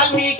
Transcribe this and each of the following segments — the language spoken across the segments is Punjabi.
ವಾಲ್ಮೀಕಿ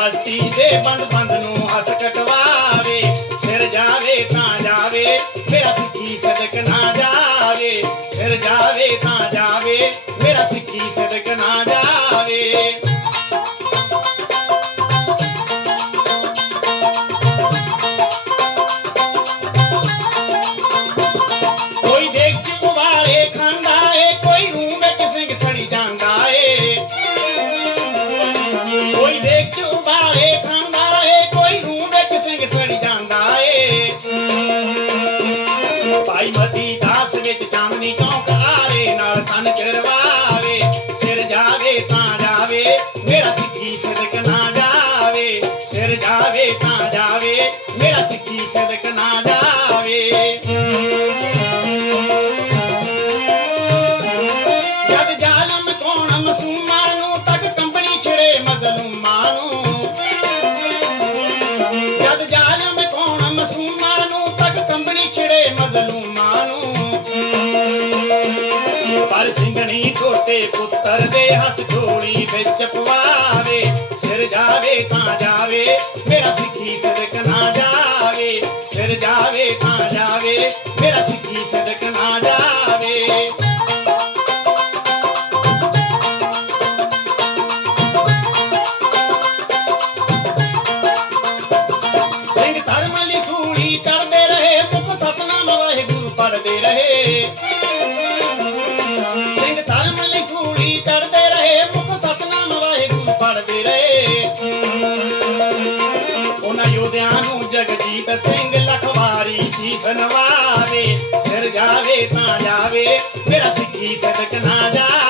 ਮਸਤੀ ਦੇ ਬੰਦ ਬੰਦ ਨੂੰ ਹੱਸ ਕਟਵਾਵੇ। ਸਿਰ ਜਾਵੇ ਤਾਂ ਜਾਵੇ। ਫੇਰ ਮੇਰਾ ਵਿੱਚ ਚਾਂਦਨੀ ਚੌਂਕ ਆਵੇ, ਨਾਲ ਤਨ ਚਰਵਾਵੇ ਸਿਰ ਜਾਵੇ ਤਾਂ ਜਾਵੇ, ਮੇਰਾ ਸਿੱਖੀ ਸਦਕ ਨਾ ਜਾਵੇ। ਸਿਰ ਜਾਵੇ ਤਾਂ ਜਾਵੇ, ਮੇਰਾ ਸਿੱਖੀ ਸਦਕ ਨਾ ਜਾਵੇ। ਤੇ ਪੁੱਤਰ ਦੇ ਹੱਸ ਢੋਲੀ ਵਿੱਚ ਪਵਾਵੇ। ਸਿਰ ਜਾਵੇ ਤਾਂ ਜਾਵੇ, ਮੇਰਾ ਸਿੱਖੀ ਸਦਕ ਨਾ ਜਾਵੇ। ਸਿਰ ਜਾਵੇ ਤਾਂ ਜਾਵੇ, ਮੇਰਾ ਸਿੱਖੀ ਸਦਕ ਨਾ ਜਾਵੇ। ਸਿੰਘ ਧਰਮ ਵਾਹਿਗੁਰੂ ਰਹੇ ਉਹਨਾਂ ਯੋਧਿਆਂ ਨੂੰ ਜਗਜੀਤ ਸਿੰਘ ਲਖਵਾਰੀ ਸੀਸ ਨਵਾਵੇ। ਸਿਰ ਜਾਵੇ ਤਾਂ ਜਾਵੇ। ਮੇਰਾ ਸਿੱਖੀ ਸਦਕ ਨਾ ਜਾਵੇ।